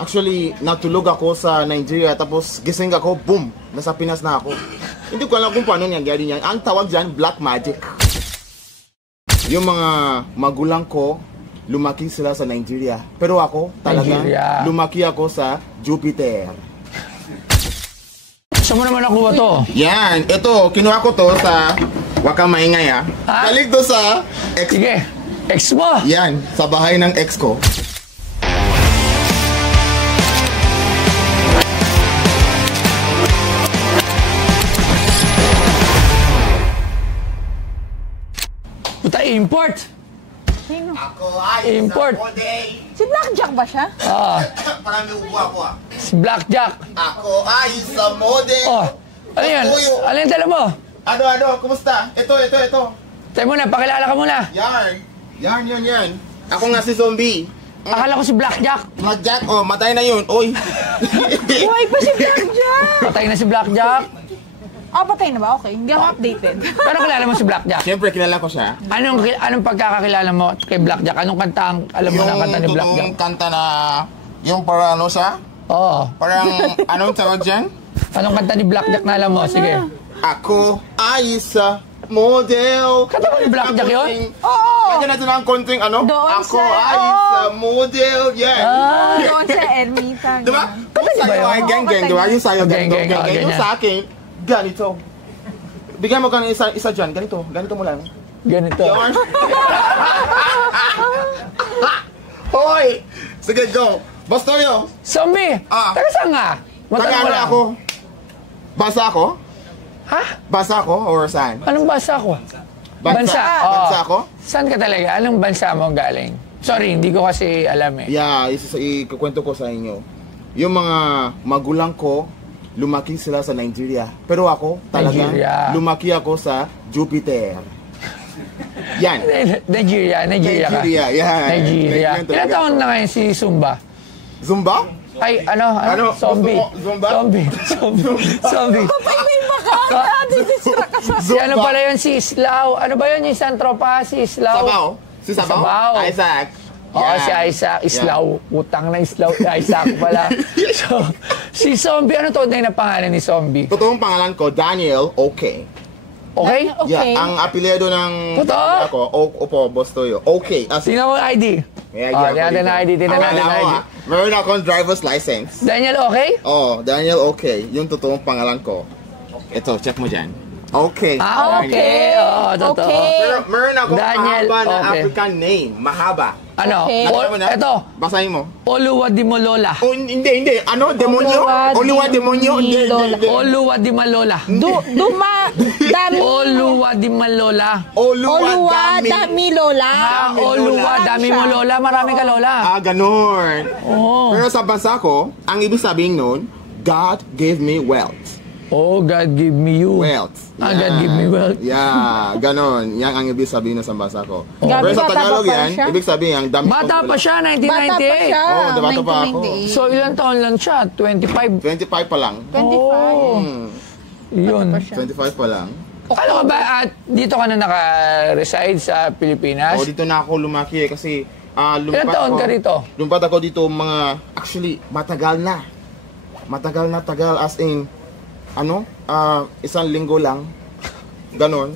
Actually, natulog ako sa Nigeria, tapos gising ako, boom! Nasa Pinas na ako. Hindi ko alam kung paano nangyari niyan. Ang tawag dyan, black magic. Yung mga magulang ko, lumaki sila sa Nigeria. Pero ako, talagang lumaki ako sa Jupiter. Saan mo naman nakuha to? Yan, ito, kinuha ko to sa Waka Maingay ha. Galing to sa ex. Sige, ex mo. Yan, sa bahay ng ex ko. Puta, import. Sino? Ako ay import. Si Blackjack ba siya? Parang may uwa ko ah. Si Blackjack. Ako ay sa model. Oh, ano yan? Ano yung dala mo? Ano, kumusta? Ito. Tayo muna, pakilala ka muna. Yan. Ako nga si Zombie. Akala ko si Blackjack. Blackjack, oh, matay na yun. Oy. Buhay pa si Blackjack! Patay na si Blackjack. Patay na ba? Okay, hindi ako updated. Pero kilala mo si Blackjack? Siyempre, kilala ko siya. Anong pagkakakilala mo kay Blackjack? Anong kanta ang alam mo na kanta ni Blackjack? Yung kanta na, yung para ano siya? Oo. Parang, anong tawag dyan? Anong kanta ni Blackjack na alam mo? Sige. Ako ay sa model. Kanta mo ni Blackjack yun? Oo! Kanya natin ang konting ano? Doon Ako sa- ay sa model. Yan. Doon sa Ermita. Diba? Kung ba sa'yo yun? ay geng-geng, diba? Yung sa'yo Geng-geng, geng-geng. Yung ganyan. sa akin, ganito. Bigyan mo ka ng isa dyan. Ganito mo lang. Ganito. Yarn. Hoy! Sige, go. Bastoyo. Zombie! Taga saan nga? Matanong ko lang. Ako. Basa ako? Ha? Basa ako or saan? Anong bansa ko? Bansa? Oo. Bansa ako? Saan ka talaga? Anong bansa mo galing? Sorry, hindi ko kasi alam eh. Yeah, ikukwento ko sa inyo. Yung mga magulang ko, lumaki sila sa Nigeria. Pero ako, talagang lumaki ako sa Jupiter. Yan. Nigeria ka. Yan. Nigeria. Ilan taon na ngayon si Zumba? Zumba? Ay, ano? Zombie. Zumba? Zombie. Si ano pala yun? Si Islaw. Ano ba yun? Yung isang tropa? Si Islaw. Sabaw? Si Sabaw? Isaac. Oo, si Isaac. Islaw. Utang na Islaw. Isaac pala. So, si Zombie. Ano to na pangalan ni Zombie? Totoong pangalan ko, Daniel Okay. Okay? Yeah, ang apelyido ng... Totoo? Ako, Opo, Bostoyo. Okay. Tingnan mo ang ID. Tingnan natin ang ID. Meron akong driver's license. Daniel Okay? Daniel Okay. Yung totoong pangalan ko. Ito, check mo dyan. Okay. Okay. Totoo. Pero meron akong Daniel mahaba na Okay. African name. Mahaba. Ano? Ito. Basahin mo. Oluwadimolola. Hindi. Ano? Demonyo? Oluwademonyo? Hindi. Oluwadimalola. Oluwadimalola. Oluwadamilola. Oluwadamimolola. Marami ka lola. Ganon. Pero sa bansa ko, ang ibig sabihin nun, God gave me wealth. Oh, God give me you. Wealth. God give me wealth. Yeah, ganon. Yan ang ibig sabihin sa bansa ko. Gabi, Pero sa bata Tagalog pa yan, siya? ibig sabihin ang dami. Bata pa siya, 1998. Bata pa siya. Bata pa ako. 1998. So, ilang taon lang siya? 25? 25 pa lang. 25. Yun. 25 pa lang. Ano ka ba? Dito ka na naka-reside sa Pilipinas? Dito na ako lumaki kasi Ilang taon ka rito? Lumipat ako dito actually, matagal na. Tagal as in, isang linggo lang. Ganon.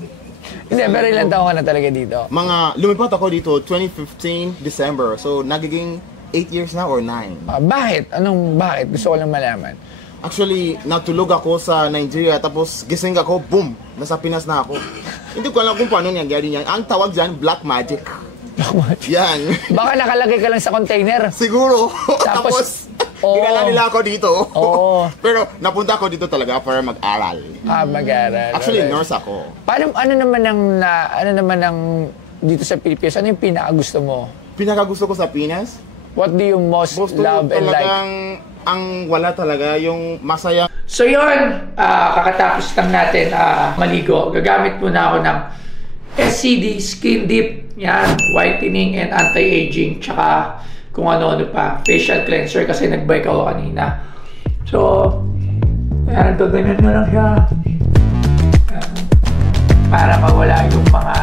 Hindi, pero ilang taon ka na talaga dito? Lumipat ako dito 2015 December. So, nagiging 8 years na or 9. Bakit? Bakit? Gusto ko lang malaman. Actually, natulog ako sa Nigeria, tapos gising ako, boom! Nasa Pinas na ako. Hindi ko alam kung paano nangyari niyan. Ang tawag dyan, black magic. Yan. Baka nakalagay ka lang sa container. Siguro. Tapos dinala nila ako dito. Pero napunta ako dito talaga para mag-aral. Mag-aral. Actually, nurse ako. Ano naman ang dito sa Pilipinas? Ano yung pinakagusto mo? Pinakagusto ko sa Pinas? What do you most love and like? Ang wala talaga, yung masaya. So yun, kakatapos lang natin maligo. Gagamit muna ako ng SCD Skin Deep, yan, whitening and anti-aging, tsaka kung ano-ano pa, facial cleanser kasi nag-bike ako kanina. So, yan, ganyan mo lang siya. Para mawala yung mga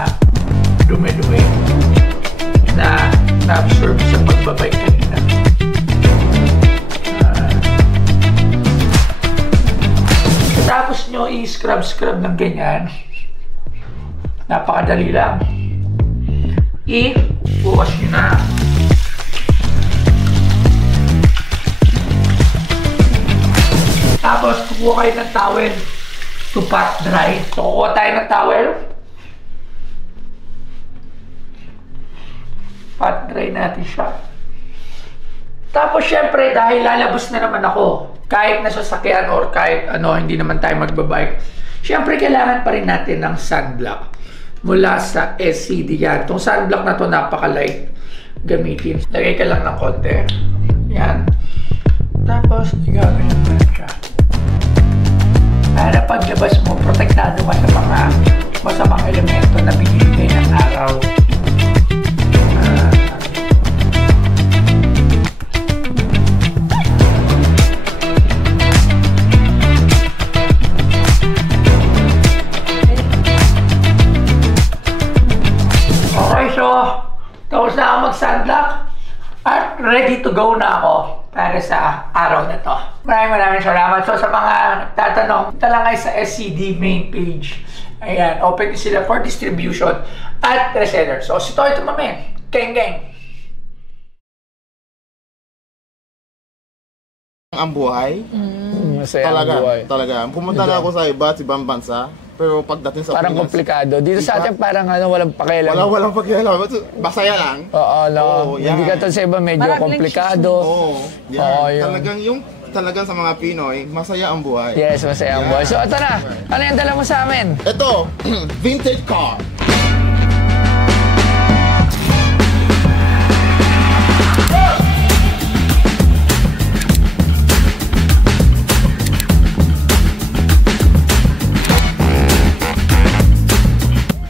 dumi-dumi na na-absorb sa pagbabike kanina. i-scrub ng ganyan. Napakadali lang. I-wash nyo na. Tapos, kukuha kayo ng towel to pat dry. So, kukuha tayo ng towel. Pat dry natin siya. Tapos, syempre, dahil lalabas na naman ako, kahit nasa sasakyan or kahit ano, hindi naman tayo magbabike, syempre, kailangan pa rin natin ng sunblock mula sa SCD yan. Itong sunblock na to napaka-light gamitin. Lagay ka lang ng konti. Yan. Tapos, igaganyan mo lang siya. Para paglabas mo, protektado ka sa mga masamang elemento na binibigay ng araw. Tapos na ako mag-sunblock at ready to go na ako para sa araw na to. Maraming salamat. So sa mga nagtatanong, punta lang kayo sa SCD main page. Ayan, open sila for distribution at reseller. So si Toy Tumamen, geng. Ang buhay. Masaya Talaga, ang buhay. talaga. Pumunta na ako sa iba't ibang bansa, pero pagdating sa Parang Pinas, komplikado. Dito sa atin parang walang pakialam. walang pakialam. Masaya lang. Oo, no. Oo, yan. Hindi ka to sa iba medyo Marami komplikado. Oo, yan. Oo, yun. Talagang sa mga Pinoy, masaya ang buhay. Yes, masaya ang buhay. So, ito na. Ano yung dala mo sa amin? Ito, vintage car.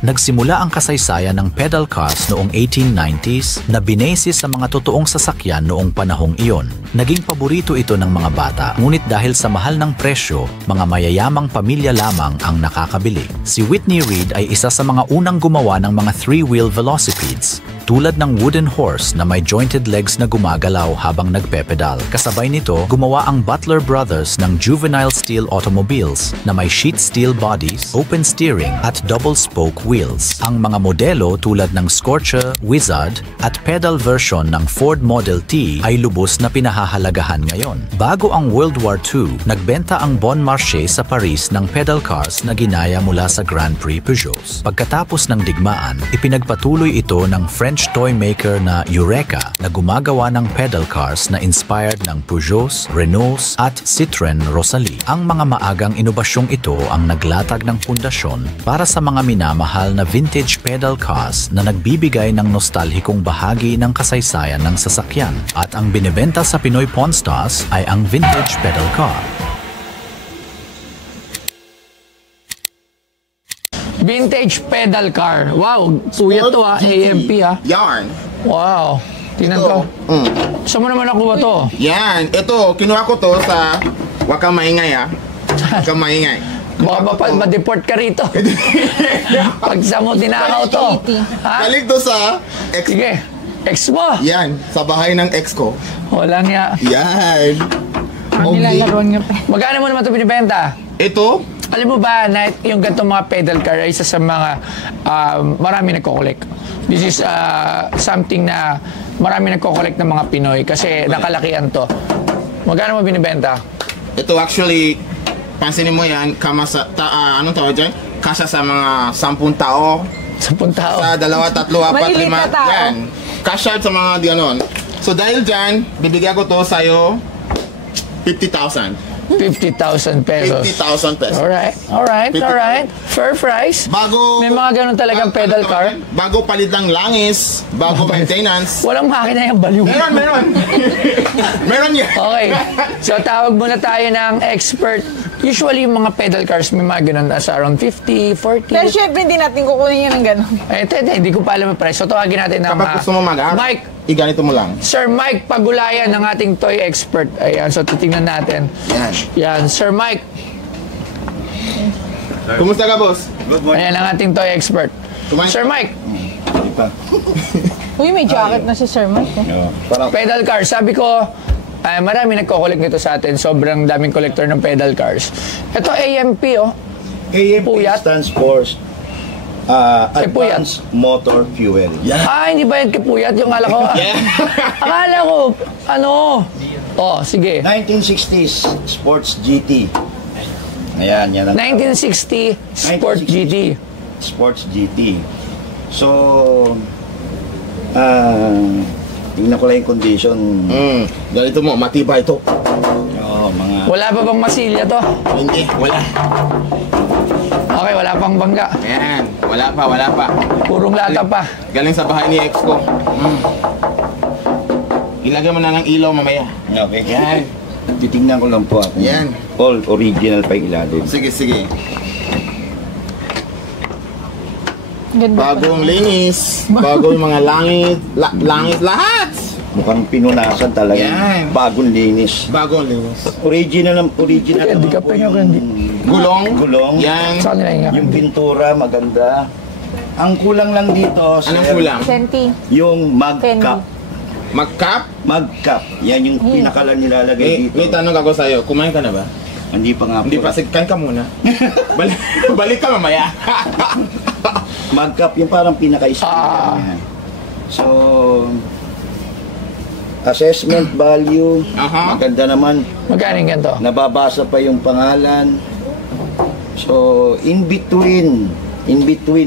Nagsimula ang kasaysayan ng pedal cars noong 1890s na binesis sa mga totoong sasakyan noong panahong iyon. Naging paborito ito ng mga bata, ngunit dahil sa mahal ng presyo, mga mayayamang pamilya lamang ang nakakabili. Si Whitney Reed ay isa sa mga unang gumawa ng mga three-wheel velocipedes, tulad ng wooden horse na may jointed legs na gumagalaw habang nagpepedal. Kasabay nito, gumawa ang Butler Brothers ng juvenile steel automobiles na may sheet steel bodies, open steering at double-spoke wheels. Ang mga modelo tulad ng Scorcher, Wizard at pedal version ng Ford Model T ay lubos na pinahahalagahan ngayon. Bago ang World War II, nagbenta ang Bon Marché sa Paris ng pedal cars na ginaya mula sa Grand Prix Peugeots. Pagkatapos ng digmaan, ipinagpatuloy ito ng French toy maker na Eureka na gumagawa ng pedal cars na inspired ng Peugeots, Renaults at Citroën Rosalie. Ang mga maagang inobasyong ito ang naglatag ng pundasyon para sa mga minamahal na vintage pedal cars na nagbibigay ng nostalhikong bahagi ng kasaysayan ng sasakyan. At ang binibenta sa Pinoy Pawn Stars ay ang vintage pedal car. Vintage pedal car. Wow, suya to ha. AMP ha. Yarn. Wow. Tingnan ko. Saan mo naman nakuha to? Yan. Ito, kinuha ko to sa... Wag kang maingay ha. Wag kang maingay. Baka ma-deport ka rito. Pag sa mo tinakaw to. Ha? Galing to sa ex... Sige. Ex mo. Yan, sa bahay ng ex ko. Wala nga. Yan. Ang nilalaroan niya pa. Magkano mo naman ito binibenta? Ito, Alam mo ba na yung ganitong mga pedal car ay isa sa mga marami nagko-collect. This is something na marami nagko-collect ng mga Pinoy kasi nakalakihan to. Magkano mo binibenta? ito actually, pansinin mo yan, anong tawag dyan? Kasya sa mga 10 tao. 10 tao. Sa 2, 3, 4, Maliliit 5. na tao. Yan. Kasya sa mga ganon. So dahil dyan, bibigyan ko to sa'yo 50,000. 50,000 pesos. 50,000 pesos. Alright. Fair price. Bago... May mga ganun talagang pedal car. Bago palit ng langis, bago maintenance. Walang makina yung baliw. Meron. Meron yan. Okay. So tawag muna tayo ng expert. Usually yung mga pedal cars may mga ganun nasa around 50, 40. Pero syempre hindi natin kukunin yan ng gano'n. Hindi ko pa alam ang price. So tawagin natin ng Kapag gusto mo Mike. iganito mo lang. Sir Mike Pagulayan ng ating toy expert. Ayan, so titingnan natin. Yan, Sir Mike. Kumusta ka, boss? Good morning. Ayan ang ating toy expert. Sir Mike, Uy, may jacket na si Sir Mike. pedal car. Sabi ko, marami nagko-collect nito sa atin. Sobrang daming collector ng pedal cars. Ito AMP, oh. AMP Puyat? stands for Puyat. Advanced Motor Fuel. Yeah. Hindi ba yan kapuyat yung ala ko? Akala ko, sige. 1960s Sports GT. Ayan, yan ang 1960 Sport 1960 GT. Sports GT. So, tingnan ko lang yung condition. Ganito mo, matibay ito. Mga... Wala pa bang masilya to? Hindi, wala. Okay, wala pang bangga. Ayan, wala pa. Purong lata pa. Galing sa bahay ni ex ko. Ilagay mo na ng ilaw mamaya. Okay. Yan. Titingnan ko lang po. Yan. All original pa yung ilalim. Sige. Ganda pa. Bagong linis. Bagong mga langit lahat. Mukhang pinunasan talaga. Yan. Bagong linis. Bagong linis. Original Hindi naman ka po penyo, yung hindi. gulong. Yan. Saan nila yung Yung pintura maganda. Ang kulang lang dito, Anong kulang? Senti. yung mag-cap. Mag-cap? Mag-cap. Yan yung pinakalan nilalagay dito. May tanong ako sa'yo. Kumain ka na ba? Hindi pa nga po. Hindi pa. Kain ka muna. Balik ka mamaya. Mag-cap yung parang pinaka-sticker niya. So, assessment value. Aha. Maganda naman. Magkano yung ganito? Nababasa pa yung pangalan. So, in between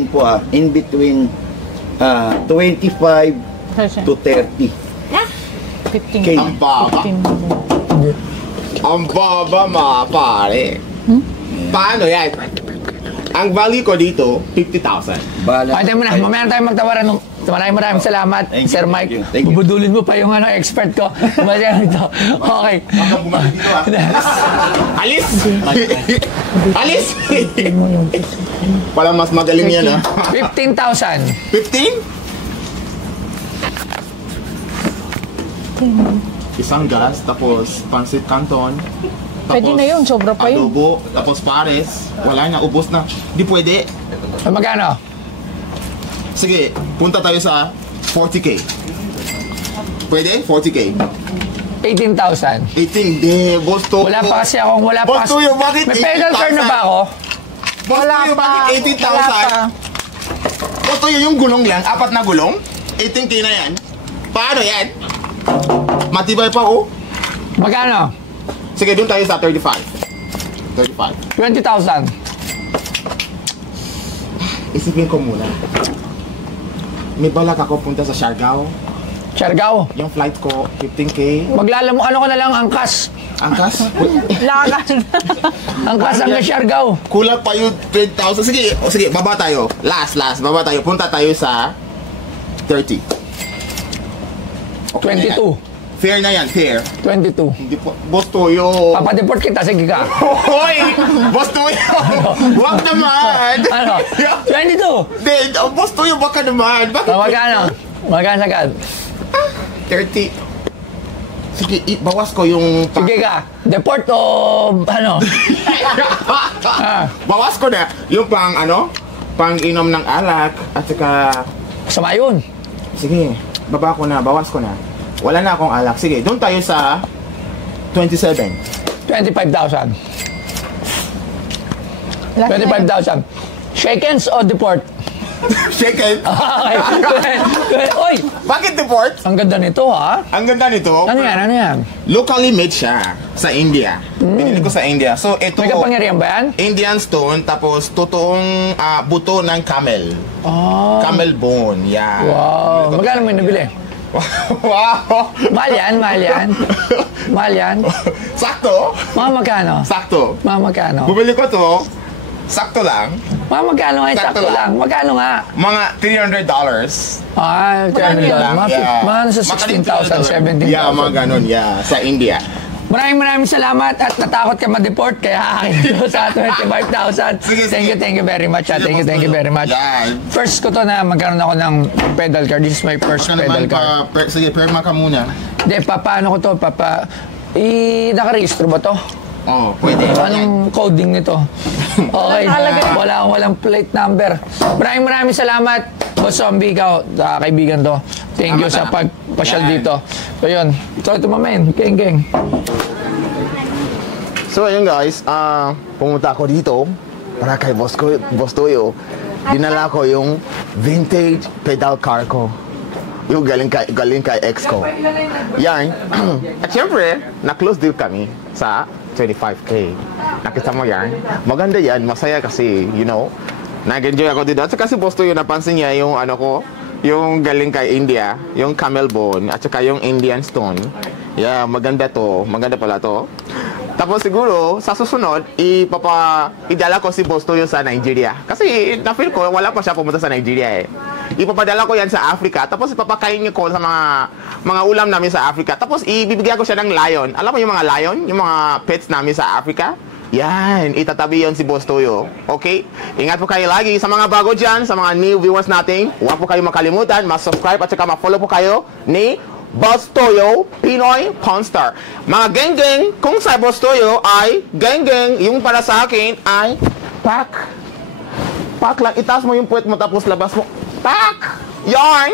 po in between 25 to 30. 15. K. Ang baba. 15. Ang baba, mga pare. Paano yan? Ang value ko dito, 50,000. Bala. Tayo muna, mamaya tayo magtawaran. Maraming salamat, Thank you, Sir Mike. thank you. Bubudulin mo pa yung expert ko. Masaya nito. Okay. Baka bumalik dito Alis! Alis! Parang mas magaling yan 15,000. 15? Isang gas, tapos pansit canton. Pwede na yun, sobra pa yun. Adobo, tapos pares. Wala na, ubos na. Di pwede. Magkano? Sige, punta tayo sa 40K. Pwede? 40K. 18,000. 18, di, boss to. Wala pa kasi akong Boss Tuyo, bakit May pedal car na ba ako? Boss Tuyo, bakit Wala pa. 18,000? Boss Tuyo, yung gulong lang, 4 na gulong. 18K na yan. Paano yan? Matibay pa, oh. Magkano? Sige, doon tayo sa 35. 35. 20,000. Isipin ko muna. May balak ako punta sa Siargao. Siargao. Yung flight ko, 15K. Ano ko na lang, angkas. Angkas? Lakas. Angkas hanggang Siargao. Kulang pa yung 20,000. Sige, baba tayo. Last, baba tayo. Punta tayo sa 30. Okay na yan. 22. Fair na yan, fair. 22. Hindi po. Boss Tuyo. Papadeport kita, sige ka. Hoy! Boss Tuyo! Wag naman! Ano? 22. Hindi, Boss Tuyo, baka naman. Bakit? Magkano? Magkano sagad? 30. Sige, bawas ko yung... Sige ka. Deport o ano? Bawas ko na yung pang inom ng alak at saka... Sama yun. Sige, baba ko na, bawas ko na. Wala na akong alak. Sige, doon tayo sa 27. 25,000. 25,000. Shakens o deport? Shaken. Okay. Oy! Bakit deport? Ang ganda nito ha. Ang ganda nito. Ano yan? Locally made siya sa India. Binili ko sa India. So, ito... May kapangyarihan ba yan? Indian stone, tapos totoong buto ng camel. Oh. Camel bone, yeah. Wow. Magkano mo nabili? Wow! Mahal yan. Sakto? Mga magkano? Sakto. Mga magkano? Bumili ko to, sakto lang, Mga magkano nga? Sakto Sakto lang. lang. Magkano nga? mga $300. Ah, Magkano yun? mga nasa 16,000, 17,000. Yeah, mga ganun, yeah, sa India. Maraming salamat at natakot ka ma-deport kaya akin ito sa 25,000. Sige. Thank you very much. Thank you very much. Yeah. First ko to na magkaroon ako ng pedal car. This is my first Ka pedal naman car. sige, perma ka muna. Hindi, paano ko to? Nakarehistro ba to? Oh, pwede. Anong coding nito? Okay, walang plate number. Maraming salamat. Boss Zombie, ikaw, kaibigan to. Thank you sa pagpasyal dito. So yun, ito mamen, geng. So ayun guys, pumunta ako dito para kay Boss Toyo, dinala ko yung vintage pedal car ko. Yung galing kay ex ko. Yan. At syempre, na-close deal kami sa 25K. Nakita mo yan? Maganda yan, masaya kasi, you know, nag-enjoy ako dito. At kasi Boss Toyo, napansin niya yung ano ko, yung galing kay India, yung camel bone, at saka yung Indian stone. Yeah, maganda to. Maganda pala to. Tapos siguro, sa susunod, idala ko si Boss Toyo sa Nigeria. Kasi na-feel ko, wala pa siya pumunta sa Nigeria eh. Ipapadala ko yan sa Africa, tapos ipapakain ko sa mga ulam namin sa Africa. Tapos ibibigyan ko siya ng lion. Alam mo yung mga lion? Yung mga pets namin sa Africa? Yan, itatabi yon si Boss Toyo. Okay? Ingat po kayo lagi. Sa mga bago dyan, sa mga new viewers natin, huwag po kayo makalimutan, mag-subscribe at saka mag-follow po kayo ni Boss Toyo, Pinoy Pornstar. Mga geng-geng, kung sa Boss Toyo ay geng-geng, yung para sa akin ay pak. Pak lang, itaas mo yung puwet mo tapos labas mo. Pak! Yarn!